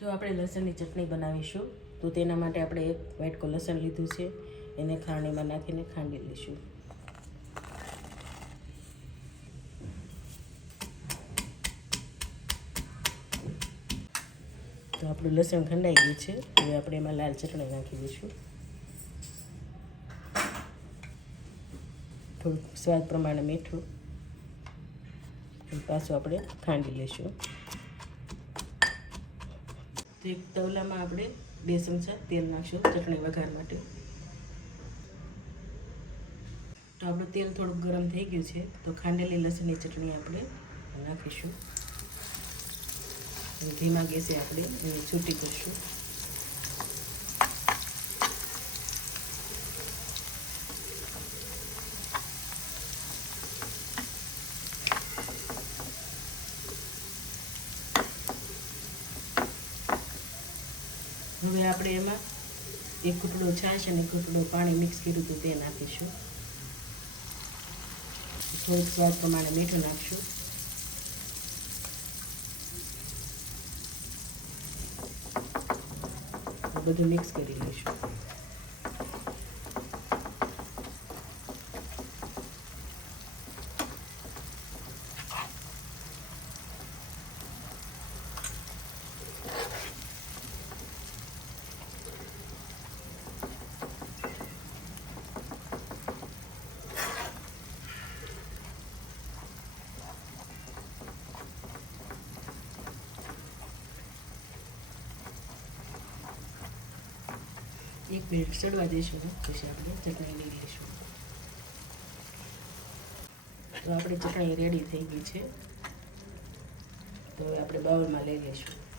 જો આપણે લસણની ચટણી બનાવીશું, તો તેના માટે આપણે એક વાટકો લસણ લીધું છે. એને ખાણીમાં નાખીને ખાંડી લઈશું. તો આપણું લસણ ખંડાઈ ગયું છે. હવે આપણે એમાં લાલ ચટણી નાખી દઈશું. થોડુંક સ્વાદ પ્રમાણે મીઠું. પાછું આપણે ખાંડી લઈશું. તો એક તવલામાં આપણે બે ચમચા તેલ નાખશું ચટણી વઘાર માટે. તો આપણું તેલ થોડુંક ગરમ થઈ ગયું છે, તો ખાંડેલી લસણની ચટણી આપણે નાખીશું. ધીમા ગેસે આપણે એને છૂટી કરીશું. હવે આપણે એમાં એક ઘૂંટડો છાશ અને ઘૂંટડો પાણી મિક્સ કર્યું હતું તે નાખીશું થોડુંક સ્વાદ પ્રમાણે મીઠું નાખશું. બધું મિક્સ કરી લઈશું. એક મિનિટ, ચડવા દઈશું પછી આપણે ચટણી લઈ લઈશું. તો આપણે ચટણી રેડી થઈ ગઈ છે. તો હવે આપણે બાઉલમાં લઈ લઈશું.